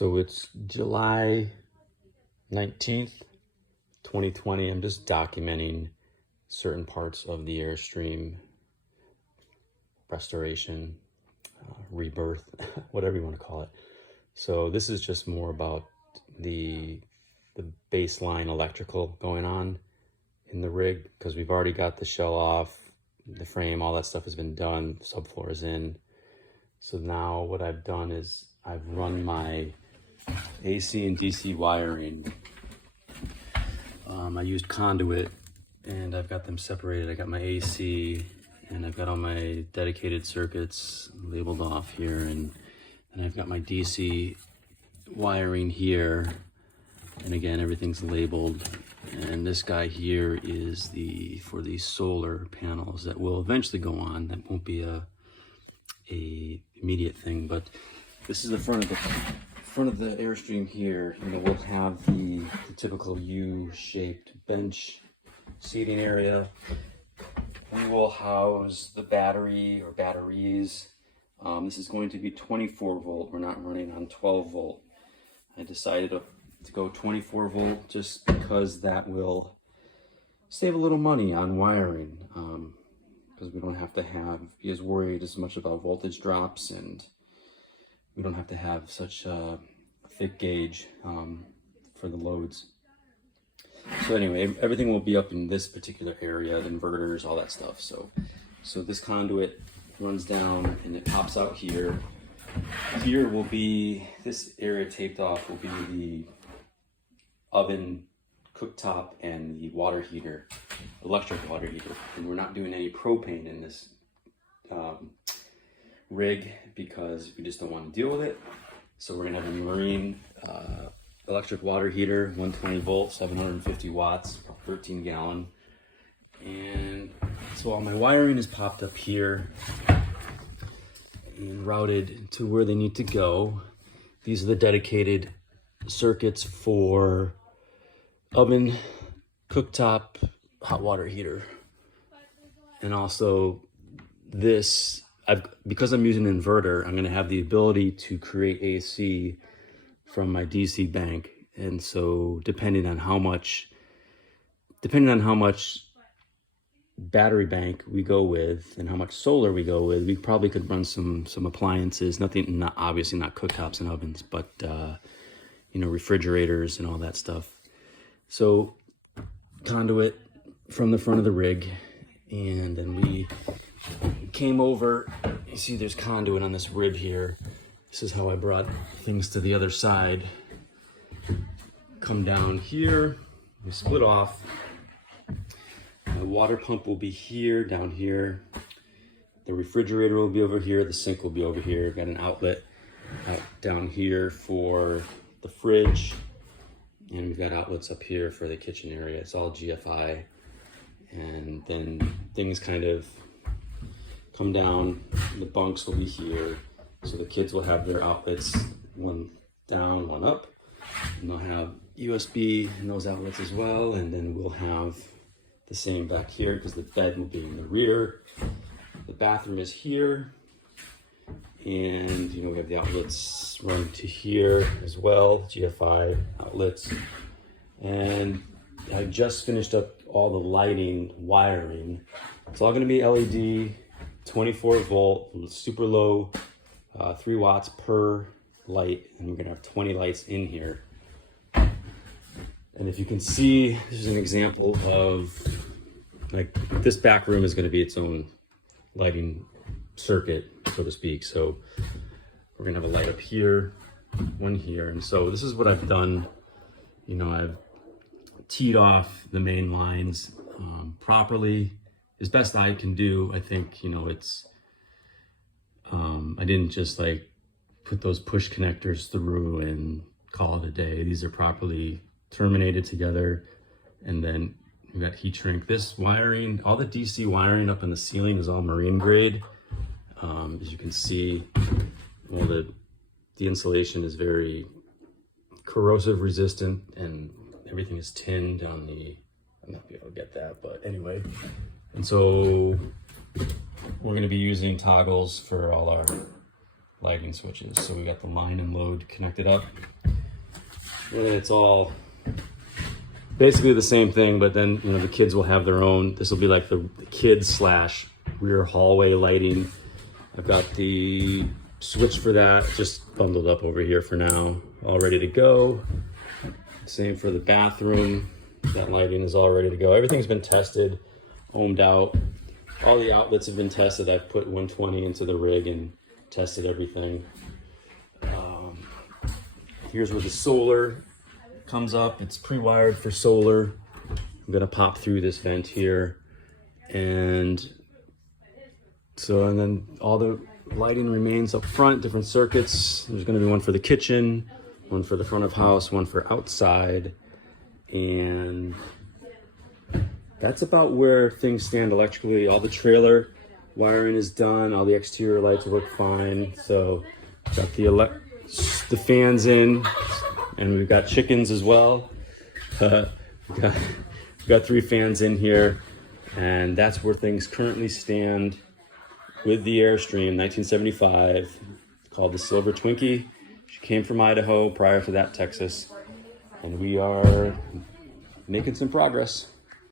So it's July 19th, 2020. I'm just documenting certain parts of the Airstream restoration, rebirth, whatever you want to call it. So this is just more about the baseline electrical going on in the rig, because we've already got the shell off, the frame, all that stuff has been done, subfloor is in. So now what I've done is I've run my AC and DC wiring. I used conduit and I've got them separated. I got my AC and I've got all my dedicated circuits labeled off here, and I've got my DC wiring here, and again everything's labeled. And this guy here is for the solar panels that will eventually go on. That won't be a immediate thing, but this is the front of the Airstream here. You know, we'll have the typical U-shaped bench seating area. We will house the battery or batteries. This is going to be 24 volt. We're not running on 12 volt. I decided to go 24 volt just because that will save a little money on wiring, because we don't have to be as worried as much about voltage drops, and we don't have to have such a thick gauge for the loads. So anyway, everything will be up in this particular area, inverters, all that stuff. So this conduit runs down and it pops out here. Here will be, this area taped off will be the oven, cooktop, and the water heater, electric water heater. And we're not doing any propane in this rig because we just don't want to deal with it. So we're gonna have a marine electric water heater, 120 volts, 750 watts, 13 gallon. And so all my wiring is popped up here and routed to where they need to go. These are the dedicated circuits for oven, cooktop, hot water heater. And also this, because I'm using an inverter, I'm gonna have the ability to create AC from my DC bank. And so depending on how much battery bank we go with and how much solar we go with, we probably could run some appliances, obviously not cooktops and ovens, but you know, refrigerators and all that stuff. So conduit from the front of the rig, and then we came over. You see there's conduit on this rib here. This is how I brought things to the other side. Come down here, we split off. The water pump will be here, down here. The refrigerator will be over here. The sink will be over here. We've got an outlet out down here for the fridge. And we've got outlets up here for the kitchen area. It's all GFI. And then things kind of come down. The bunks will be here. So the kids will have their outlets, one down, one up. And they'll have USB in those outlets as well. And then we'll have the same back here because the bed will be in the rear. The bathroom is here. And you know, we have the outlets running to here as well, GFI outlets. And I just finished up all the lighting wiring. It's all gonna be LED, 24 volt, super low, 3 watts per light. And we're gonna have 20 lights in here. And if you can see, this is an example of, like, this back room is gonna be its own lighting circuit, so to speak. So we're gonna have a light up here, one here. And so this is what I've done. You know, I've teed off the main lines properly as best I can do. I think, you know, it's, I didn't just like put those push connectors through and call it a day. These are properly terminated together. And then we've got heat shrink. This wiring, all the DC wiring up in the ceiling is all marine grade. As you can see, well, the insulation is very corrosive resistant, and everything is tinned on the, I'm not be able to get that, but anyway. And so we're going to be using toggles for all our lighting switches. So we got the line and load connected up. And it's all basically the same thing, but then, you know, the kids will have their own. This will be like the kids slash rear hallway lighting. I've got the switch for that just bundled up over here for now, all ready to go. Same for the bathroom. That lighting is all ready to go. Everything's been tested, ohmed out. All the outlets have been tested. I've put 120 into the rig and tested everything. Here's where the solar comes up. It's pre-wired for solar. I'm gonna pop through this vent here. And then all the lighting remains up front, different circuits. There's gonna be one for the kitchen, one for the front of house, one for outside. And that's about where things stand electrically. All the trailer wiring is done. All the exterior lights work fine. So got the fans in, and we've got chickens as well. We've got 3 fans in here, and that's where things currently stand with the Airstream 1975, called the Silver Twinkie. She came from Idaho, prior to that Texas, and we are making some progress.